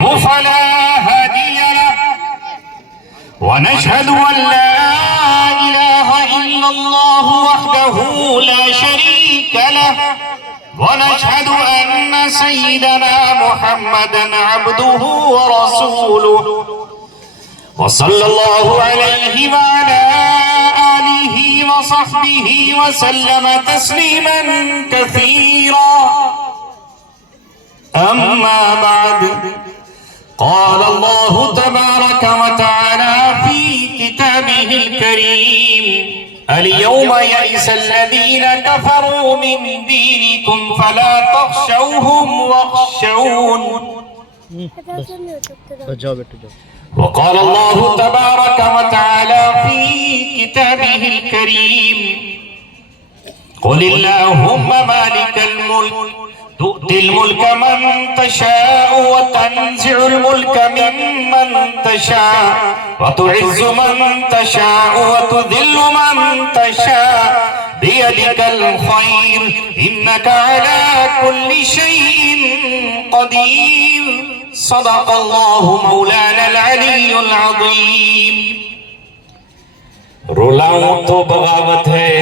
فلا هادي له ونشهد أن لا إله إلا الله وحده لا شريك له ونشهد أن سيدنا محمدا عبده ورسوله وصلى الله عليه وعلى آله وصحبه وسلم تسليما كثيرا أما بعد قال الله تبارك وتعالى في كتابه الكريم اليوم يئس الذين كفروا من دينكم فلا تخشوهم واخشون وقال الله تبارك وتعالى في كتابه الكريم قل اللهم مالك الملك تؤتي الملك من تشاء وتنزع الملك ممن تشاء وتعز من تشاء وتذل من تشاء بيدك الخير إنك على كل شيء قدير صدق الله مولانا العلي العظيم. رلاؤں تو بغاوت ہے،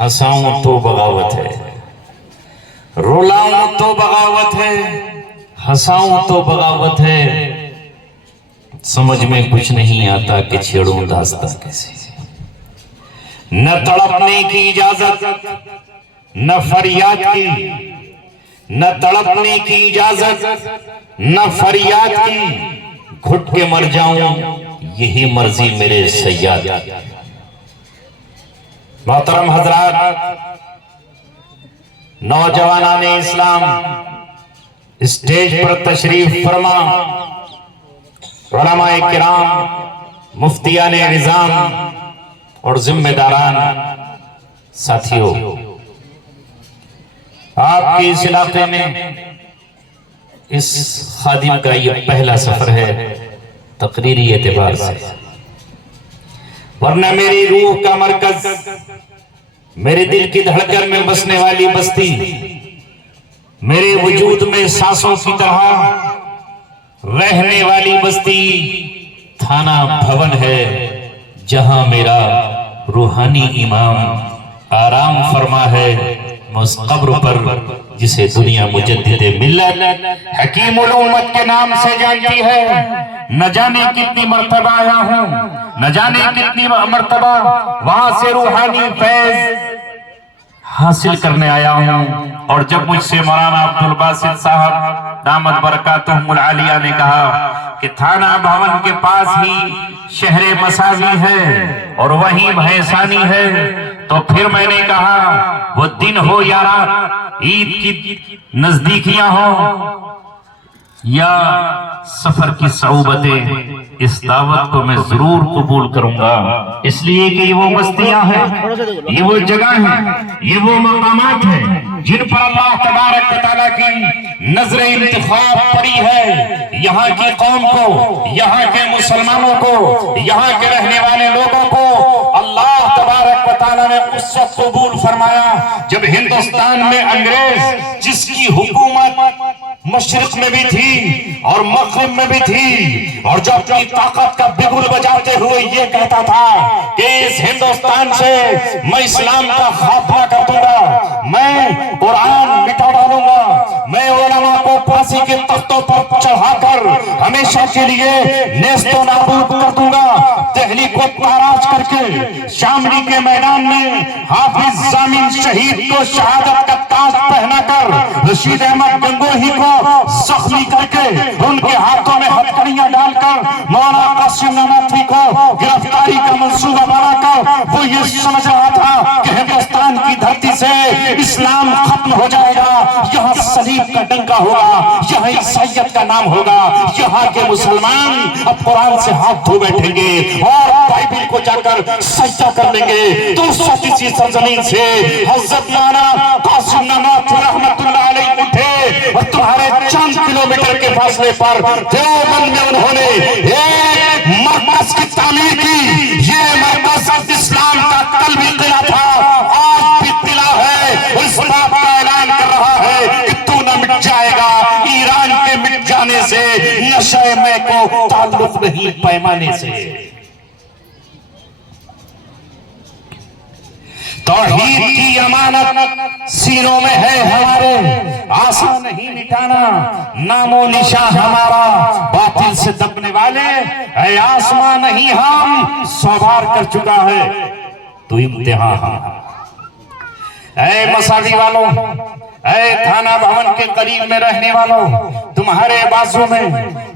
ہنساؤں تو بغاوت ہے. رلاؤں تو بغاوت ہے، ہنساؤں تو بغاوت ہے. سمجھ میں کچھ نہیں آتا کہ چھیڑوں داستان کیسے. نہ تڑپنے کی اجازت نہ فریاد کی، نہ تڑپنے کی اجازت نہ فریاد کی. گھٹ کے مر جاؤں یہی مرضی میرے سیاد. محترم حضرات، نوجوانان اسلام اسٹیج پر تشریف فرما، علماء کرام، مفتیان نظام اور ذمہ داران، ساتھیوں، آپ کے اس علاقے میں اس خادم کا یہ پہلا سفر ہے تقریری اعتبار سے، ورنہ میری روح کا مرکز، میرے دل کی دھڑکن میں بسنے والی بستی، میرے وجود میں سانسوں کی طرح رہنے والی بستی تھانہ بھون ہے، جہاں میرا روحانی امام آرام فرما ہے. اس قبر پر جسے دنیا مجدد ملت حکیم الامت کے نام سے جانتی ہے. نہ جانے کتنی مرتبہ آیا ہوں، نہ جانے کتنی مرتبہ وہاں سے روحانی فیض حاصل کرنے آیا ہوں. اور جب مجھ سے مولانا عبدالباسط صاحب دامت برکاتہم العالیہ نے کہا کہ تھانہ بھون کے پاس ہی شہر مساوی ہے اور وہیں بھیسانی ہے، تو پھر میں نے کہا وہ دن ہو یا رات، عید کی نزدیکیاں ہوں یا سفر کی صعوبتیں، اس دعوت کو میں ضرور قبول کروں گا. اس لیے کہ یہ وہ بستیاں ہیں، یہ وہ جگہ ہیں، یہ وہ مقامات ہیں جن پر اللہ تبارک و تعالیٰ کی نظر انتخاب پڑی ہے. یہاں کی قوم کو، یہاں کے مسلمانوں کو، یہاں کے رہنے والے لوگوں کو اللہ تبارک و تعالیٰ نے اس وقت قبول فرمایا جب ہندوستان میں انگریز، جس کی حکومت مشرق میں بھی تھی اور مغرب میں بھی تھی، اور جو اپنی طاقت کا بگل بجاتے ہوئے یہ کہتا تھا کہ اس ہندوستان سے میں اسلام کا خاتمہ کر دوں گا، میں قرآن مٹا ڈالوں گا، میں علماء کو پھانسی کے تختوں پر چڑھا کر ہمیشہ کے لیے نیست و نابود کر دوں گا. دہلی کو تاراج کر کے شاملی کے میدان میں حافظ ضامن شہید کو شہادت کا تاج پہنا کر، رشید احمد گنگوہی کو زخمی کر کے ان کے ہاتھوں میں ہتھکڑیاں ڈال کر مولانا قاسم نانوتوی کو گرفتاری کا منصوبہ بنا کر وہ یہ سمجھ رہا تھا کہ ہندوستان کی دھرتی سے اسلام ختم ہو جائے گا، یہاں صلیب کا ڈنکا ہوگا، یہاں عیسائیت کا نام ہوگا، یہاں کے مسلمان اب قرآن سے ہاتھ دھو بیٹھیں گے اور بائبل کو جا کر سجدہ کر لیں گے. تو اسی سرزمین سے حضرت مولانا قاسم نانوتوی رحمت اللہ علیہ اٹھے اور تمہارے چند کلومیٹر کے فاصلے پر دیوبند میں انہوں نے ایک مرکز کی تعمیر کی. یہ مرکز اسلام کا قلبی قلعہ تھا، آج بھی قلعہ ہے، اس بات کا اعلان کر رہا ہے کہ تو نہ مٹ جائے گا. ایران کے مٹ جانے سے شے میں کو تعلق نہیں پیمانے سے۔ توحید کی امانت سینوں میں ہے ہمارے، آسان نہیں مٹانا نام و نشان ہمارا، باطل سے دبنے والے اے آسمان نہیں ہم 100 بار کر چکا ہے تو امتحان۔ اے مساوی والوں، اے تھانہ بھون کے قریب میں رہنے والوں، تمہارے بازو میں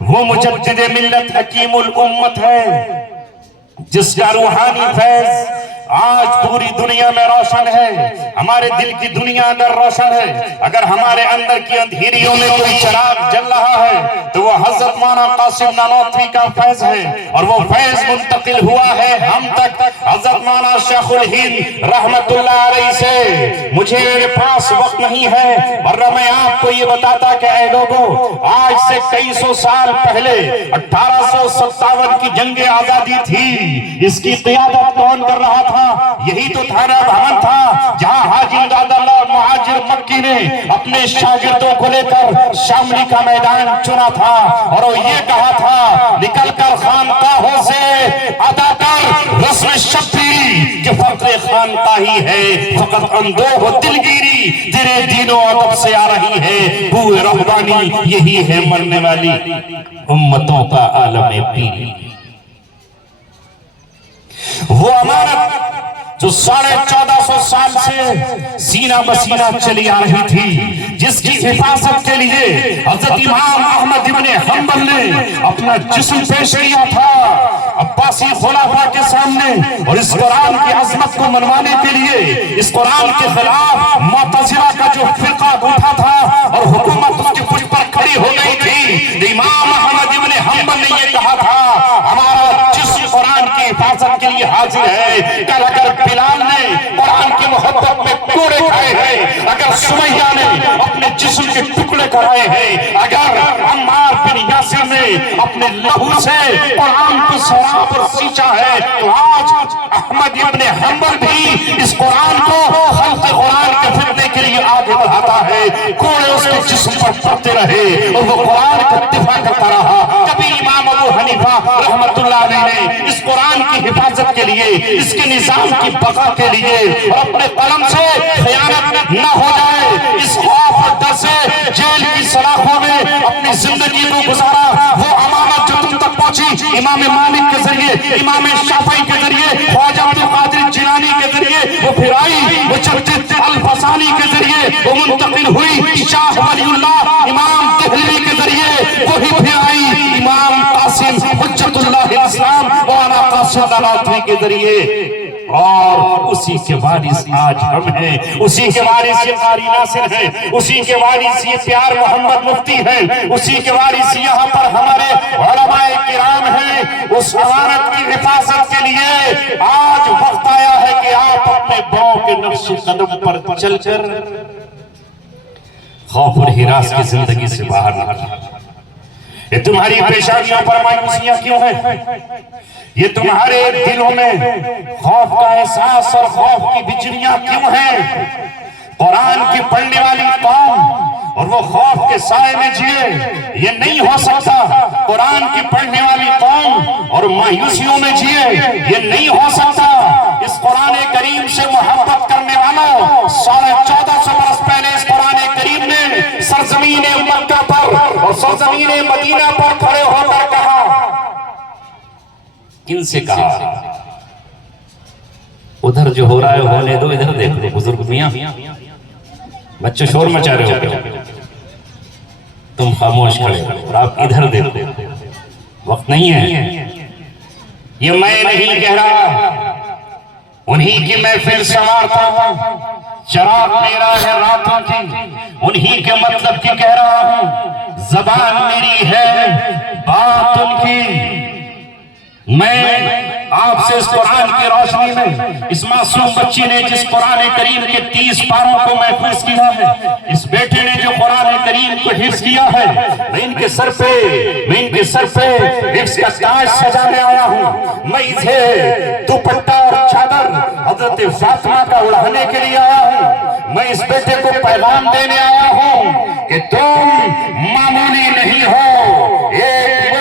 وہ مجدد ملت حکیم الامت ہے جس کا روحانی فیض آج پوری دنیا میں روشن ہے۔ ہمارے دل کی دنیا اگر روشن ہے، اگر ہمارے اندر کی اندھیریوں میں کوئی چراغ جل رہا ہے تو وہ حضرت مولانا قاسم نانوتوی کا فیض ہے، اور وہ فیض منتقل ہوا ہے ہم تک حضرت مولانا شیخ الہند رحمت اللہ علیہ سے۔ مجھے میرے پاس وقت نہیں ہے ورنہ میں آپ کو یہ بتاتا کہ اے لوگوں، آج سے کئی سو سال پہلے 1857 کی جنگ آزادی تھی، اس کی قیادت کون کر رہا تھا؟ یہی تو تھانہ بھون تھا جہاں حاجی امداد اللہ مہاجر مکی نے اپنے شاگردوں کو لے کر شاملی کا میدان چنا تھا، اور وہ یہ کہا تھا نکل کر خانقاہوں سے ادا کر رسم شبیری کہ فقر خانقاہی ہے، فقط اندوہ و دلگیری تیرے دین و ادب سے آ رہی ہے، بوئے رحبانی یہی ہے مرنے والی امتوں کا عالم پیری۔ وہ امانت جو 1450 سال سے سینہ بسینہ چلی آ رہی تھی، جس کی حفاظت کے لیے حضرت امام احمد ابن حنبل نے اپنا جسم پیش کیا تھا عباسی خلافہ کے سامنے، اور اس قرآن کی عظمت کو منوانے کے لیے اس قرآن کے خلاف معتزلہ کا جو فرقہ اٹھا تھا اور حکومت اس کے پشت پر کھڑی ہو گئی تھی، امام احمد ابن حنبل نے یہ کہا تھا ہمارا جسم قرآن کی حفاظت کے لیے حاضر ہے۔ کل اگر بلال نے قرآن کی محبت میں کوڑے کھائے ہیں، اگر سمیہ نے اپنے جسم کے ٹکڑے کرائے ہیں، اگر عمار بن یاسر نے اپنے لہو سے قرآن کو سراب اور سینچا ہے، تو آج احمد ابن حنبل بھی اس قرآن کو خلق قرآن کے فتنے کے لیے آگے بڑھاتا ہے۔ کوڑے اس کے جسم پر پڑتے رہے اور وہ قرآن کا دفاع کرتا رہا۔ کبھی امام ابو حنیفہ رحمت اللہ علیہ نے اس قرآن کی حفاظت کے لیے، اس کے نظام کی بقا کے لیے اور اپنے قلم سے خیانت نہ ہو جائے اس خوف اور ڈر سے جیل کی سلاخوں میں اپنی زندگی کو گزارا۔ وہ امانت جو تم تک پہنچی امام مالک کے ذریعے، امام شافعی کے ذریعے، خواجہ عبد القادر جیلانی کے ذریعے وہ پھر آئی، وہ مجدد الفسانی کے ذریعے وہ منتقل ہوئی، شاہ ولی اللہ امام دہلوی کے ذریعے وہی پھر آئی، امام قاسم حجت اللہ اسلام مولانا قاسم نانوتوی کے ذریعے، اور اسی کے وارث آج ہم ہیں، اسی کے وارث یہ قاری ناصر ہیں، اسی کے وارث یہ پیار محمد مفتی ہیں، اسی کے وارث یہاں پر ہمارے علماء کرام ہیں۔ اس امانت کی حفاظت کے لیے آج وقت آیا ہے کہ آپ اپنے باؤں کے نقش قدم پر چل کر خوف اور ہراس کی زندگی سے باہر نکلیں۔ یہ تمہاری پیشانیوں پر مایوسیاں کیوں ہیں؟ یہ تمہارے دلوں میں خوف کا احساس اور خوف کی بجلیاں کیوں ہیں؟ قرآن کی پڑھنے والی قوم اور وہ خوف کے سائے میں جیے، یہ نہیں ہو سکتا۔ قرآن کی پڑھنے والی قوم اور مایوسیوں میں جیے، یہ نہیں ہو سکتا۔ اس قرآن کریم سے محبت کرنے والوں 1450 برس پہلے اس قرآن کریم نے سرزمین مکہ پر اور سرزمین مدینہ پر کھڑے ہو کر کہا، کن سے کہا؟ ادھر جو ہو رہا ہے ہونے دو، ادھر دیکھ دو بزرگ میاں، بچے شور مچا رہے ہو، تم خاموش کھڑے اور آپ ادھر دیکھو، وقت نہیں ہے۔ یہ میں نہیں کہہ رہا، انہی کی محفل سنوارتا ہوں، چراغ میرا ہے راتوں کی، انہی کے مطلب کی کہہ رہا ہوں، زبان میری ہے بات ان کی۔ میں آپ سے اس قرآن کی روشنی میں، اس معصوم بچی نے جس قرآن کریم کے 30 پاروں کو محفوظ کیا ہے، اس بیٹے نے جو قرآن کریم کو حفظ کیا ہے، میں ان کے سر پہ حفظ کا تاج سجانے آیا ہوں۔ میں اسے دوپٹہ اور چادر حضرت فاطمہ کا اڑانے کے لیے آیا ہوں۔ میں اس بیٹے کو پیغام دینے آیا ہوں کہ تم معمولی نہیں ہو، ایک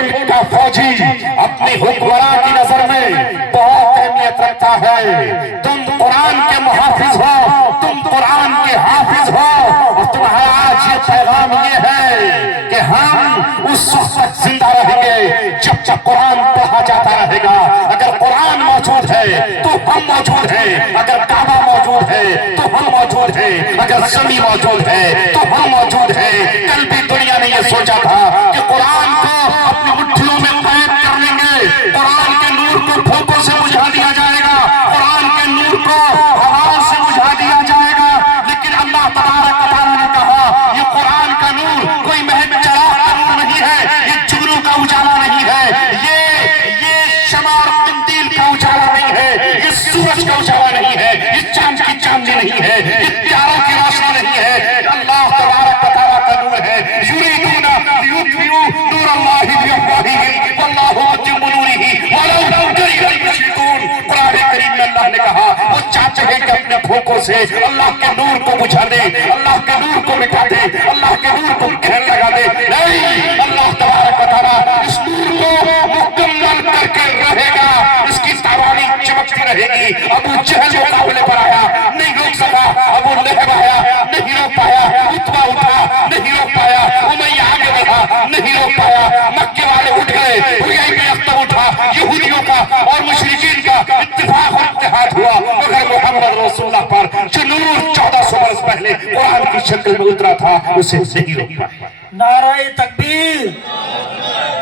پیغام یہ ہے کہ ہم اس وقت تک زندہ رہیں گے جب جب قرآن پڑھا جاتا رہے گا. اگر قرآن موجود ہے تو ہم موجود ہیں, اگر کعبہ موجود ہے تو ہم موجود ہیں, اگر زمین موجود ہے تو ہم موجود ہیں. کل بھی دنیا نے یہ سوچا تھا کہ قرآن کو اپنی مٹھیوں میں قید کر لیں گے, قرآن کے نور کو پھونکوں سے بجھا دیا جائے گا, قرآن کے نور کو ہوا سے بجھا دیا جائے گا. لیکن اللہ تبارک و تعالیٰ نے کہا یہ قرآن کا نور کوئی محض چراغ کا نور نہیں ہے, یہ جگنوں کا اجالا نہیں ہے, یہ شمع اور قندیل کا اجالا نہیں ہے, یہ سورج کا اجالا نہیں ہے, یہ چاند کی چاندنی نہیں ہے, یہ پیاروں کی روشنی نہیں ہے, اللہ تبارک و تعالیٰ کا نور ہے. یریدون لیطفئوا نور اللہ بافواہہم واللہ متم نورہ ولو کرہ المشرکون. قرآن کریم میں اللہ نے کہا وہ چاہتے ہیں کہ اپنے پھونکوں سے اللہ کے نور کو بجھا دے, اللہ کے نور کو مٹا دے, اللہ کے نور کو گھن لگا دے. نہیں, اللہ تبارک و تعالیٰ اس نور کو مکمل کر کے رہے گا, اس کی تابانی چمکتی رہے گی. ابو جہل مقابلے پر آیا, نہیں روک سکا. ابو لہب آیا, نہیں روک پایا. عتبہ اٹھا, نہیں روک پایا. امیہ آگے بڑھا, نہیں روک پایا. مکے والے اٹھ گئے, حیی بن اخطب اٹھا. یہودیوں کا اور مشرکین کا اتفاق اور اتحاد ہوا, مگر محمد رسول اللہ پر جو نور 1400 برس پہلے قرآن کی شکل میں اترا تھا اسے نہیں روک پایا. نعرہ تکبیر,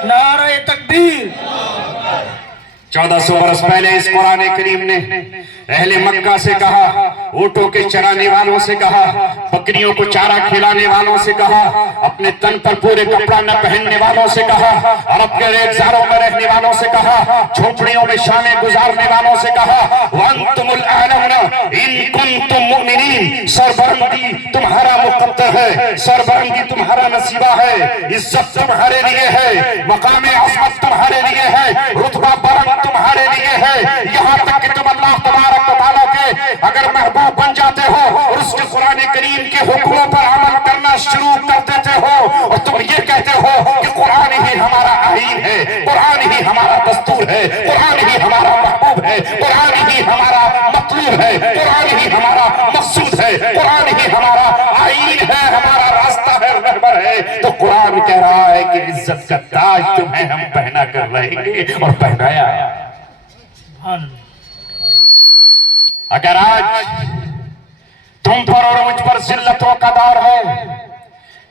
نعرہ تکبیر. 1400 برس پہلے اس قرآن کریم نے اہل مکہ سے کہا, اونٹوں کے چرانے والوں سے کہا, بکریوں کو چارہ کھلانے والوں سے کہا, اپنے تن پر پورے کپڑا نہ پہننے والوں سے کہا, عرب کے ریگزاروں میں رہنے والوں سے کہا, جھونپڑیوں میں شامیں گزارنے والوں سے کہا, وَأَنْتُمُ الْأَعْلَوْنَ إِن كُنتُم مُؤْمِنِينَ. سربلندی تمہارا مقدر ہے, سربلندی تمہارا نصیبہ ہے, عزت تمہارے لیے ہے, مقام عظمت تمہارے لیے ہے, رتبہ بلند تمہارے لیے ہے. یہاں تک کہ تم اللہ تبارک و تعالیٰ کے اگر محبوب بن جاتے ہو اور اس کے قرآن کریم کے حکموں پر عمل کرنا شروع کر دیتے ہو اور تم یہ کہتے ہو کہ قرآن ہی ہمارا آئین ہے, قرآن ہی ہمارا دستور ہے, قرآن ہی ہمارا محبوب ہے, قرآن ہی ہمارا مطلوب ہے, قرآن ہی ہمارا مقصود ہے, قرآن ہی ہمارا آئین ہے, ہمارا راستہ ہے, رہبر ہے, تو قرآن کہہ رہا ہے کہ عزت کا تاج تمہیں ہم پہنا کر رہیں گے اور پہنایا. اگر آج تم پر اور مجھ پر ذلتوں کا دور ہے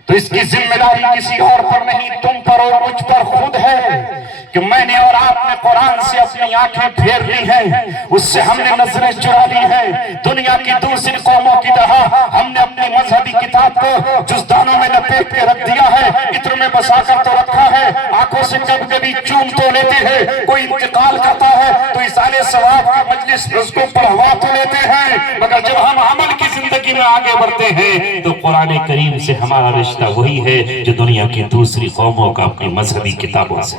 تو اس کی ذمہ داری کسی اور پر نہیں, تم پر اور مجھ پر خود ہے کہ میں نے اور آپ نے قرآن سے اپنی آنکھیں پھیر لی ہیں, اس سے ہم نے نظریں چرا لی ہیں. دنیا کی دوسری قوموں کی طرح ہم نے اپنی مذہبی کتاب کو جزدانوں میں لپیٹ کے رکھ دیا ہے, عطر میں بسا کر تو رکھا ہے, آنکھوں سے کبھی کبھی چوم تو لیتے ہیں, کوئی انتقال کرتا ہے تو اصالِ ثواب کی مجلس اس کو پڑھوا تو لیتے ہیں, مگر جب ہم عمل کی زندگی میں آگے بڑھتے ہیں تو قرآن کریم سے ہمارا رشتہ وہی ہے جو دنیا کی دوسری قوموں کا اپنی مذہبی کتابوں سے,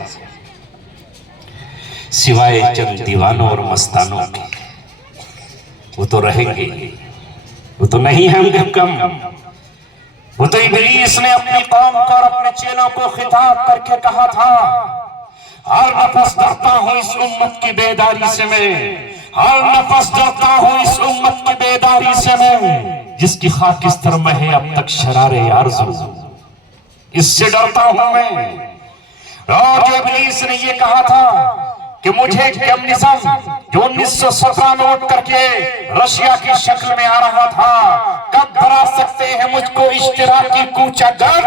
سوائے چند دیوانوں اور مستانوں کے. وہ تو رہیں گے, وہ تو نہیں ہیں کم. وہ تو ابلیس نے اپنی قوم کو اور اپنے چیلوں کو خطاب کر کے کہا تھا, ہر نفس ڈرتا ہوں اس امت کی بیداری سے میں, ہر نفس ڈرتا ہوں اس امت کی بیداری سے میں, جس کی خاکستر میں ہے اب تک شرار آرزو, اس سے ڈرتا ہوں میں. اور جو ابلیس نے یہ کہا تھا کہ مجھے کمیونزم جو 1917 میں اٹھ کر کے رشیا کی شکل میں آ رہا تھا, کب ڈرا سکتے ہیں مجھ کو اشتراکی کوچہ گر,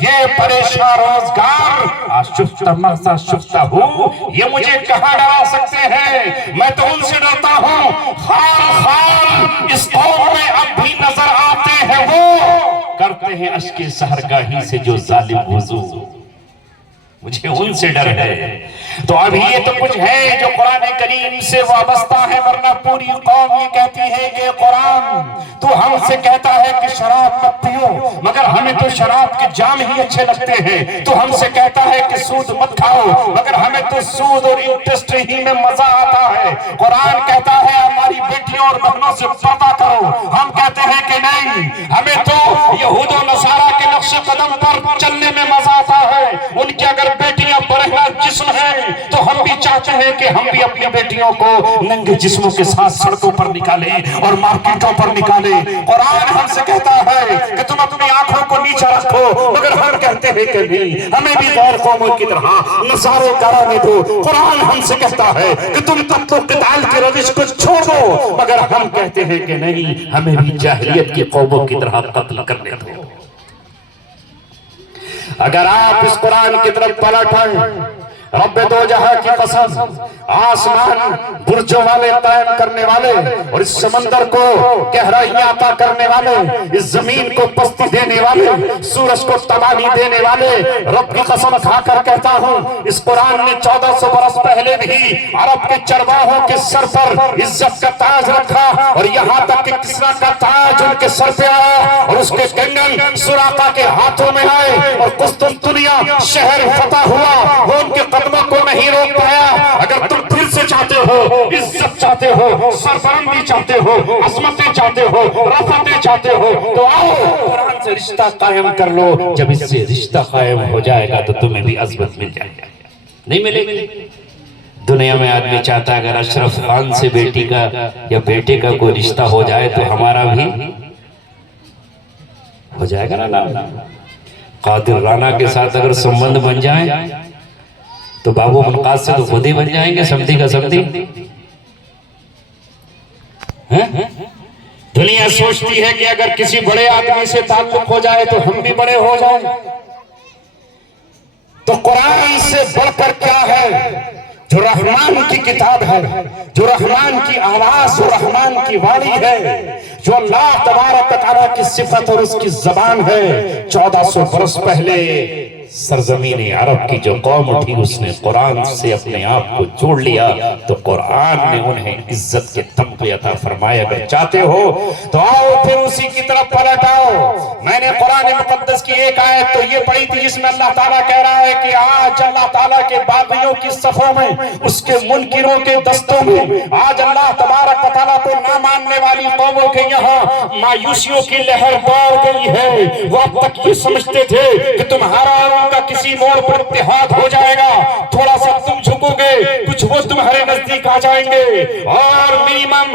یہ پریشان روزگار, آشفتہ مغزہ شفتہ ہوں, یہ مجھے کہاں ڈرا سکتے ہیں. میں تو ان سے ڈرتا ہوں خال خال اس قوم میں اب بھی نظر آتے ہیں, وہ کرتے ہیں اشک سحرگاہی سے جو ظالم وضو, مجھے ان سے ڈر ہے. تو اب یہ تو کچھ ہے جو قرآن کریم سے وابستہ ہے, ورنہ پوری قوم یہ کہتی ہے کہ قرآن تو ہم سے کہتا ہے کہ شراب مت پیو, مگر ہمیں تو شراب کے جام ہی اچھے لگتے ہیں. تو ہم سے کہتا ہے کہ سود مت کھاؤ, مگر ہمیں تو سود اور انٹرسٹ ہی میں مزہ آتا ہے. قرآن کہتا ہے ہماری بیٹیوں اور بہنوں سے پردہ کرو, ہم کہتے ہیں کہ نہیں, ہمیں تو یہود و نصارہ کے نقش قدم پر چلنے میں مزہ آتا ہے. ان کے اگر کہ بیٹیاں برہنہ جسم ہیں تو ہم بھی چاہتے ہیں کہ ہم بھی اپنی بیٹیوں کو ننگے جسموں کے ساتھ سڑکوں پر نکالیں اور مارکیٹوں پر نکالیں۔ قرآن ہم سے کہتا ہے کہ تم اپنی آنکھوں کو نیچا رکھو، مگر ہم کہتے ہیں کہ نہیں، ہمیں بھی غیر قوموں کی طرح نظارے کرانے دو۔ قرآن ہم سے کہتا ہے کہ تم قتل و قتال کی روش کو چھوڑ دو، مگر ہم کہتے ہیں کہ نہیں، ہمیں بھی جاہلیت کی قوموں کی طرح قتل کرنے دو۔ اگر آپ اس قرآن کی طرف پلٹ آئیں، رب دو جہاں کی قسم، آسمان برجوں والے قائم کرنے والے اور اس سمندر کو گہرائیاں عطا کرنے والے، اس زمین کو پستی دینے والے، سورج کو تبانی دینے والے، رب کی قسم کھا کر کہتا ہوں، اس قرآن نے 1400 برس پہلے بھی عرب کے چرواہوں کے سر پر عزت کا تاج رکھا، اور یہاں تک کہ کسریٰ کا تاج ان کے سر پہ آیا اور اس کے کنگن سراقہ کے ہاتھوں میں آئے اور قسطنطنیہ شہر فتح ہوا، وہ ان کے قدموں کو نہیں روک پایا۔ اگر تم پھر سے چاہتے ہو، عزت چاہتے ہو، سربلندی چاہتے ہو، عظمتیں چاہتے ہو، رفعتیں چاہتے ہو، تو آؤ قرآن سے رشتہ قائم کر لو۔ جب اس سے رشتہ قائم ہو جائے گا تو تمہیں بھی عظمت مل جائے گا، نہیں ملے گی۔ دنیا میں آدمی چاہتا ہے اگر اشرف خان سے بیٹی کا یا بیٹے کا کوئی رشتہ ہو جائے تو ہمارا بھی ہو جائے گا نا۔ قادر رانا کے ساتھ اگر سمبند بن جائیں تو بابو منقاص سے تو خود ہی بن جائیں گے، سمدھی کا سمدھی۔ دنیا سوچتی ہے کہ اگر کسی بڑے آدمی سے تعلق ہو جائے تو ہم بھی بڑے ہو جائیں، تو قرآن سے بڑھ کر کیا ہے جو رحمان کی کتاب ہے، جو رحمان کی آواز و رحمان کی وانی ہے، جو اللہ تبارک و تعالیٰ کی صفت اور اس کی زبان ہے۔ 1400 برس پہلے سرزمین عرب کی جو قوم تھی اس نے قرآن سے اپنے آپ کو جوڑ لیا، تو قرآن نے انہیں عزت کے تمغے عطا فرمائے۔ اگر چاہتے ہو تو آؤ پھر اسی کی طرف پلٹ آؤ۔ میں نے قرآن مقدس کی ایک آیت تو یہ پڑھی تھی جس میں اللہ تعالیٰ کہہ رہا ہے کہ آج اللہ تعالیٰ کے باغیوں کی صفوں میں، اس کے منکروں کے دستوں میں، آج اللہ تبارک و تعالیٰ کو نہ ماننے والی قوموں کے یہاں مایوسیوں کی لہر دوڑ گئی ہے۔ وہ اب تک یہ سمجھتے تھے کہ تمہارا کا کسی موڑ پر اتحاد ہو جائے گا، تھوڑا سا تم جھکو گے، کچھ وہ تمہارے نزدیک آ جائیں گے اور منیمم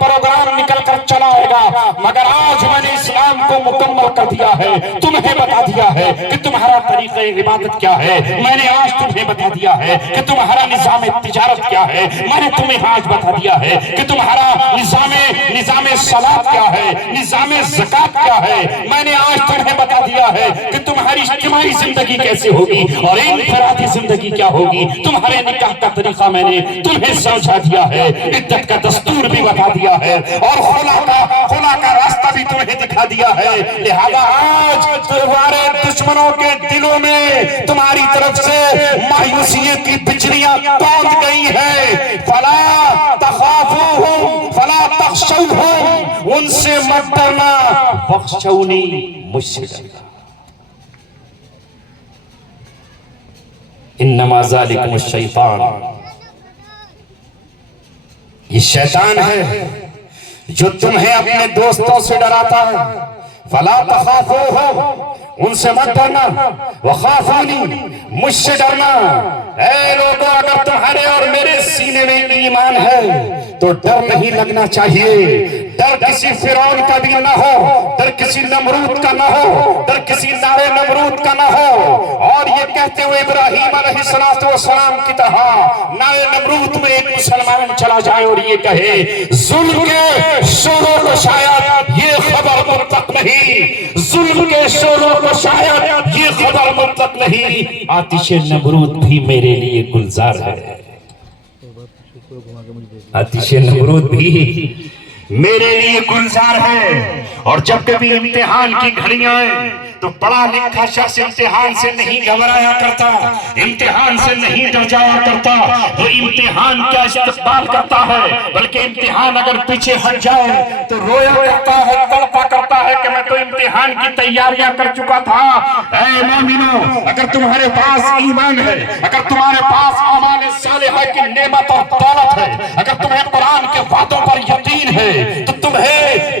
پروگرام نکل کر چلا ہوگا۔ مگر آج میں نے اسلام کو مکمل کر دیا ہے، تمہیں بتا دیا ہے کہ تمہارا طریقہ عبادت کیا ہے، میں نے آج تمہیں بتا دیا ہے کہ تمہارا نظام تجارت کیا ہے، میں نے تمہیں آج بتا دیا ہے کہ تمہارا نظام صلاۃ کیا ہے، نظام زکوٰۃ کیا ہے، میں نے آج تمہیں بتا دیا ہے کہ تمہاری اجتماعی زندگی کیسے ہوگی اور انفرادی زندگی کیا ہوگی، تمہارے نکاح کا طریقہ میں نے تمہیں سمجھا دیا ہے، عدت کا دستور بھی بتا دیا ہے اور خلا کا راستہ بھی تمہیں دکھا دیا ہے۔ لہذا آج تمہارے دشمنوں کے دلوں میں تمہاری طرف سے مایوسیت کی بجلیاں توند گئی ہے۔ فلا تخافوہم فلا تخشوہم، ان سے مت ڈرنا، واخشونی، مجھ سے ڈرنا۔ انما ذالکم الشیطان، یہ شیطان ہے جو تمہیں اپنے دوستوں سے ڈراتا ہے۔ فلا تخافوہم، ان سے مت ڈرنا، وخافونی، مجھ سے ڈرنا۔ اے لوگوں، اگر تمہارے اور میرے سینے میں ایمان ہے تو ڈر نہیں لگنا چاہیے۔ ڈر کسی فرعون کا بھی نہ ہو، ڈر کسی نمرود کا نہ ہو، ڈر کسی نار نمرود کا نہ ہو۔ اور یہ کہتے ہوئے ابراہیم علیہ السلام کی طرح نار نمرود میں ایک مسلمان چلا جائے اور یہ کہے ظلم کے شوروں کو شاید یہ خبر مطلق نہیں، ظلم کے شوروں کو شاید یہ خبر مطلق نہیں، آتش نمرود بھی میرے لیے گلزار ہے، آتش نمرود بھی میرے لیے گلزار ہے۔ اور جب کبھی امتحان کی گھڑیاں آئیں تو پڑھا لکھا شخص امتحان سے نہیں گھبرایا کرتا، امتحان سے نہیں ڈر جایا کرتا، وہ امتحان کا استقبال کرتا ہے، بلکہ امتحان اگر پیچھے ہٹ جائے تو رویا کرتا ہے، تڑپا کرتا ہے کہ میں تو امتحان کی تیاریاں کر چکا تھا۔ اے مومنو، اگر تمہارے پاس ایمان ہے، اگر تمہارے پاس اعمال صالحہ کی نعمت اور دولت ہے، اگر تمہیں قرآن کے وعدوں پر یقین ہے تو تمہیں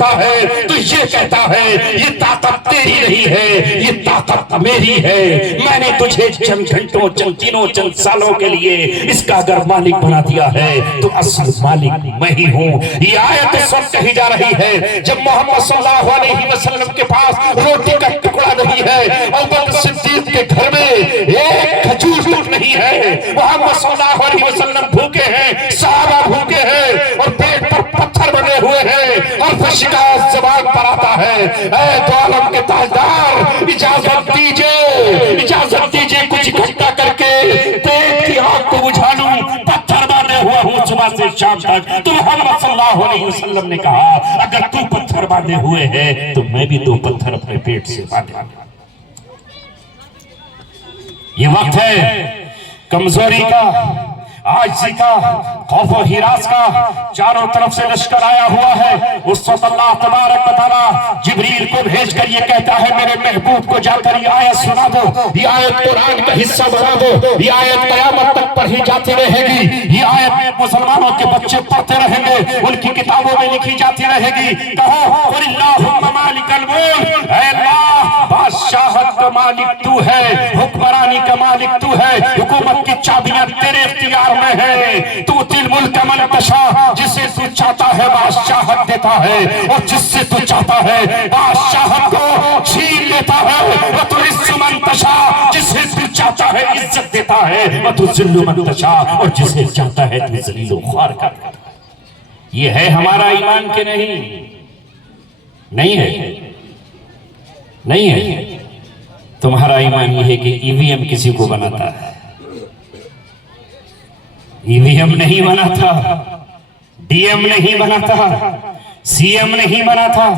ہوتا ہے تو یہ کہتا ہے یہ طاقت تیری نہیں ہے، یہ طاقت میری ہے، میں نے تجھے چند گھنٹوں، چند دنوں، چند سالوں کے لیے اس کا اگر مالک بنا دیا ہے تو اصل مالک میں ہی ہوں۔ یہ آیت اس وقت کہی جا رہی ہے جب محمد صلی اللہ علیہ وسلم کے پاس روٹی کا ٹکڑا نہیں ہے، ابوبکر صدیق کے گھر میں ایک کھجور تک نہیں ہے، محمد صلی اللہ علیہ وسلم بھوکے ہیں، صحابہ بھوکے ہیں اور پیٹ پر پتھر بنے ہوئے ہیں اور پھر شکایت زبان پر آتا ہے، اے دو عالم کے تاجدار اجازت دیجئے کچھ اکٹھا کر کے پیٹ کی آگ کو بجھا لوں، پتھر باندھے ہوا ہوں صبح سے شام تک۔ تو محمد صلی اللہ علیہ وسلم نے کہا اگر تو پتھر باندھے ہوئے ہے تو میں بھی دو پتھر اپنے پیٹ سے باندھا۔ یہ وقت ہے کمزوری کا، عاجزی کا، خوف و ہراس کا، چاروں طرف سے لشکر آیا ہوا ہے۔ اس وقت اللہ تبارک و تعالیٰ جبریل کو بھیج کر یہ کہتا ہے میرے محبوب کو جا کر یہ آیت سنا دو، یہ آیت قرآن کا حصہ بنا دو، یہ آیت قیامت تک پڑھی جاتی رہے گی، یہ آیت مسلمانوں کے بچے پڑھتے رہیں گے، ان کی کتابوں میں لکھی جاتی رہے گی۔ کہو قل اللہم مالک الملک، اے اللہ بادشاہت کا مالک تو ہے، حکمرانی کا مالک تو ہے، حکومت کی چابیاں تیرے اختیار میں ہے، تو تل ملک من تشاء، جسے تو چاہتا ہے بادشاہت دیتا ہے اور جس سے تو چاہتا ہے بادشاہت کو چھین لیتا ہے، وتعز من تشاء، جسے تو چاہتا ہے عزت دیتا ہے، وتذل من تشاء، اور جسے چاہتا ہے تو ذلیل و خوار کر دیتا ہے۔ یہ ہے ہمارا ایمان کہ نہیں؟ نہیں ہے، نہیں ہے۔ تمہارا ایمان یہ ہے کہ ای وی ایم کسی کو بناتا ہے، ای وی ایم نہیں بنا تھا، ڈی ایم نہیں بنا تھا، سی ایم نہیں بنا تھا،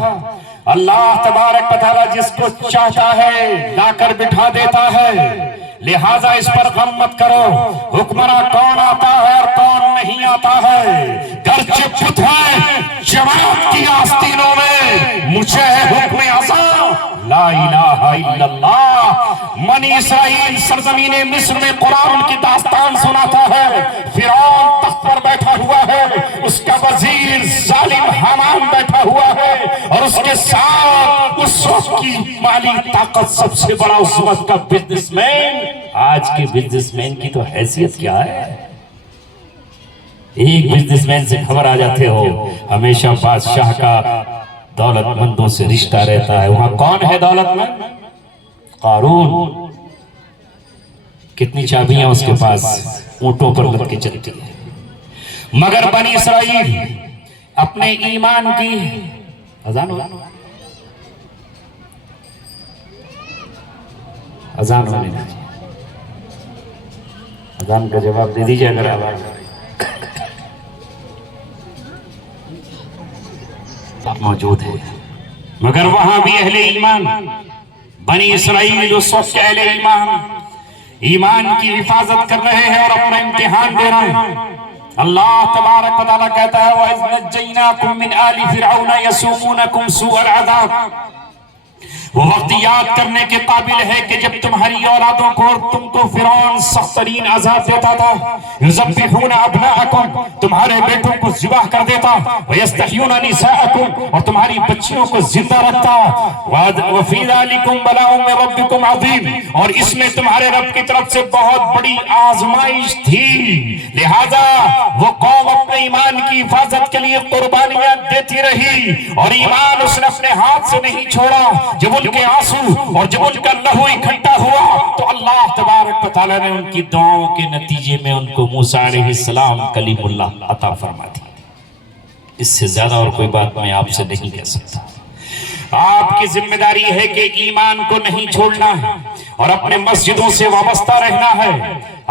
اللہ تبارک و تعالیٰ جس کو چاہتا ہے لا کر بٹھا دیتا ہے۔ لہٰذا اس پر غم مت کرو، حکمراں کون آتا ہے اور کون نہیں آتا ہے، گرچہ بت ہے جماعت کی آستینوں میں، مجھے ہے حکم اعظم لا الہ الا اللہ۔ بنی اسرائیل سرزمین مصر میں قرآن کی داستان سناتا ہے، فرعون تخت پر بیٹھا ہوا ہے، اس کا وزیر ظالم حامان بیٹھا ہوا ہے، اور اس کے ساتھ اس وقت کی مالی طاقت سب سے بڑا اس وقت کا بزنس مین۔ آج کے بزنس مین کی تو حیثیت کیا ہے؟ ایک بزنس مین سے خبر آ جاتے ہو ہمیشہ بادشاہ کا دولت مندوں سے رشتہ رہتا ہے۔ وہاں کون ہے دولت مند؟ قارون۔ کتنی چابیاں اس کے پاس، اونٹوں پر لد کے چلتی ہے۔ مگر بنی اسرائیل اپنے ایمان کی اذان ہونے لگی، اذان کا جواب دے دیجئے اگر آواز موجود ہے۔ مگر وہاں بھی اہل ایمان، بنی اسرائیل اس وقت اہل ایمان کی حفاظت کر رہے ہیں اور اپنا امتحان دے رہے ہیں۔ اللہ تبارک و تعالیٰ کہتا ہے وَإِذْ نَجَّيْنَاكُمْ مِنْ آلِ فِرْعَوْنَ يَسُومُونَكُمْ سُوءَ الْعَذَابِ۔ وہ وقت یاد کرنے کے قابل ہے کہ جب تمہاری اولادوں کو اور تم کو فرعون سخت ترین عذاب دیتا تھا، یذبحون ابناءکم، تمہارے بیٹوں کو ذبح کر دیتا، ویستحیون نساءکم، اور تمہاری بچیوں کو زندہ رکھتا، وفی ذالکم بلاء من ربکم عظیم، اور اس میں تمہارے رب کی طرف سے بہت بڑی آزمائش تھی۔ لہذا وہ قوم اپنے ایمان کی حفاظت کے لیے قربانیاں دیتی رہی، اور ایمان اس نے اپنے ہاتھ سے نہیں چھوڑا۔ جب ان کے آنسو اور جب ان کا لہو اکٹھا ہوا تو اللہ تبارک و تعالیٰ نے ان کی دعاؤں کے نتیجے میں ان کو موسیٰ علیہ السلام کلیم اللہ عطا فرما دی۔ اس سے زیادہ اور کوئی بات میں آپ سے نہیں کہہ سکتا۔ آپ کی ذمہ داری ہے کہ ایمان کو نہیں چھوڑنا ہے اور اپنے مسجدوں سے وابستہ رہنا ہے۔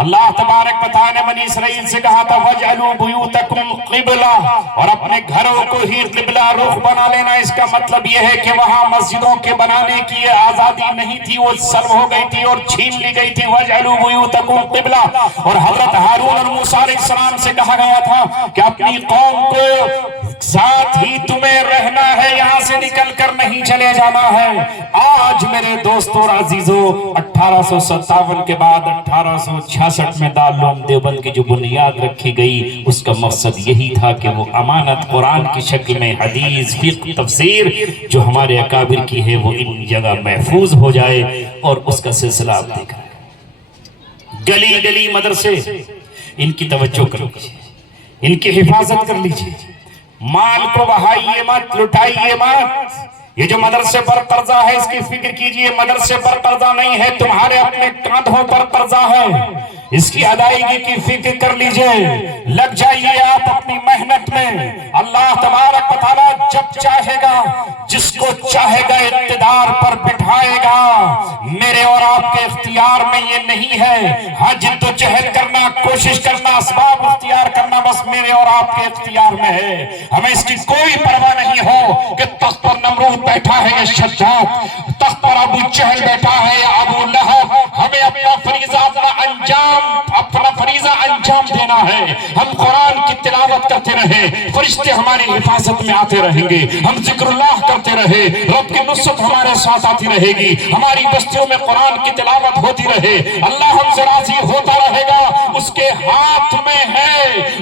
اللہ تبارک و تعالیٰ نے بنی اسرائیل سے کہا تھا وَاجْعَلُوا بُيُوتَكُمْ قِبْلَةً، اور اپنے گھروں کو ہی قبلہ رخ بنا لینا۔ اس کا مطلب یہ ہے کہ وہاں مسجدوں کے بنانے کی آزادی نہیں تھی، وہ سلب ہو گئی تھی اور چھین لی گئی تھی۔ وَاجْعَلُوا بُيُوتَكُمْ قِبْلَةً، اور حضرت ہارون اور موسیٰ علیہ السلام سے کہا گیا تھا کہ اپنی قوم کو ساتھ ہی تمہیں رہنا ہے، یہاں سے نکل کر نہیں چلے جانا ہے۔ آج میرے دوستوں اور عزیزوں 1857 کے بعد 1866 میں دارالعلوم دیوبند کی جو بنیاد رکھی گئی، اس کا مقصد یہی تھا کہ وہ امانت قرآن کی شکل میں حدیث، فقہ، تفسیر جو ہمارے اکابر کی ہے وہ ان جگہ محفوظ ہو جائے، اور اس کا سلسلہ آپ دیکھ رہے ہیں۔ گلی گلی مدرسے، ان کی توجہ کر لیجیے، ان کی حفاظت کر لیجیے، مال کو بہائیے مت، لٹائیے مت۔ یہ جو مدرسے پر قرضہ ہے اس کی فکر کیجئے، مدرسے پر قرضہ نہیں ہے، تمہارے اپنے کاندھوں پر قرضہ ہے، اس کی ادائیگی کی فکر کر لیجئے، لگ جائیے آپ اپنی محنت میں۔ اللہ تبارک و تعالیٰ جب چاہے گا، جس کو چاہے گا اقتدار پر بٹھائے گا۔ میرے اور آپ کے اختیار میں یہ نہیں ہے، ہاں جد و جہد کرنا، کوشش کرنا، اسباب اختیار کرنا بس میرے اور آپ کے اختیار میں ہے۔ ہمیں اس کی کوئی پرواہ نہیں ہو کہ تخت پر نمرود بیٹھا ہے یا شداد، تخت پر ابو جہل بیٹھا ہے یا ابو لہب، ہمیں اپنا فریضہ انجام دینا ہے۔ ہم قرآن کی تلاوت کرتے رہے، فرشتے ہماری حفاظت میں آتے رہیں گے، ہم ذکر اللہ کرتے رہے، رب کی نصرت ہمارے ساتھ آتی رہے گی، ہماری بستیوں میں قرآن کی تلاوت ہوتی رہے، اللہ ہم سے راضی ہوتا رہے گا۔ اس کے ہاتھ میں ہے،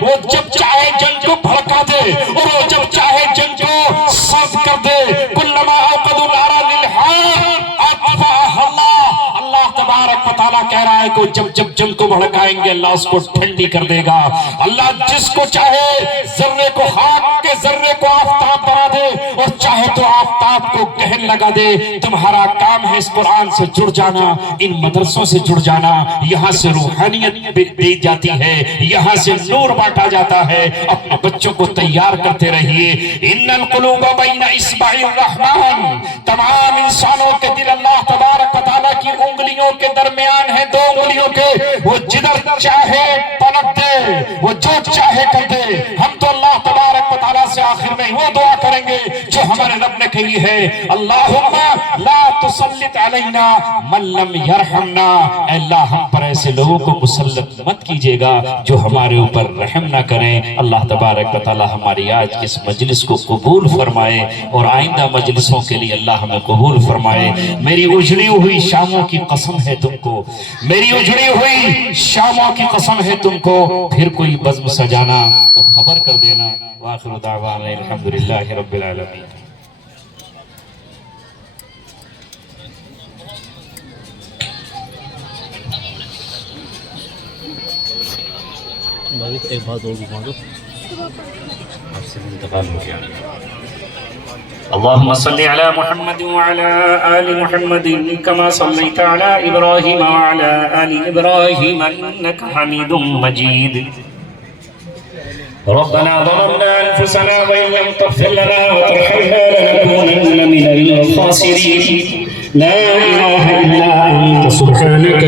وہ جب چاہے جنگ کو بھڑکا دے اور وہ جب چاہے جنگ کو سرد کر دے۔ کلما اوقدوا نارا للحرب اطفاها اللہ، اللہ تبارک و تعالیٰ کہہ رہا ہے کہ جب جنگ کو بھڑکائیں گے اللہ اس کو ٹھنڈی کر دے گا۔ اللہ جس کو چاہے ذرے کو خاک کے ذرے کو آفتاب بنا دے، اور چاہے تو آفتاب کو گہن لگا دے۔ تمہارا کام ہے اس قرآن سے جڑ جانا، ان مدرسوں سے جڑ جانا، یہاں سے روحانیت دی جاتی ہے، یہاں سے نور بانٹا جاتا ہے۔ اپنے بچوں کو تیار کرتے رہیے۔ ان القلوب بین اصبع الرحمن، تمام انسانوں کے دل اللہ تبارک و تعالیٰ کی انگلیوں کے درمیان ہے، دو انگلیوں کے، وہ جدھر چاہے پلٹ دے، وہ جو چاہے کر دے۔ ہم تو اللہ تبارک و تعالیٰ سے آخر میں وہ دعا کریں گے جو ہمارے رب نے کہی ہے، اللہم لا تسلط علینا من لم یرحمنا، اے اللہ ہم پر ایسے لوگوں کو مسلط مت کیجئے گا جو ہمارے اوپر رحم نہ کریں۔ اللہ تبارک و تعالیٰ ہماری آج کی اس مجلس کو قبول فرمائے، اور آئندہ مجلسوں کے لیے اللہ ہمیں قبول فرمائے۔ میری اجڑی ہوئی شاموں کی قسم ہے تم کو، میری اجڑی ہوئی شاموں کی قسم ہے تم کو، پھر کوئی بزم سجانا تو خبر کر دینا۔ وآخر دعوانا الحمدللہ رب العالمین۔ ایک بات اور بتا دو، آپ سے انتقال ہو گیا۔ اللهم صل على محمد وعلى آل محمد كما صليت على إبراهيم وعلى آل إبراهيم إنك حميد مجيد۔ ربنا ظلمنا أنفسنا وإن لم تغفر لنا وترحمنا لنكونن من الخاسرين۔ لا إله إلا أنت سبحانك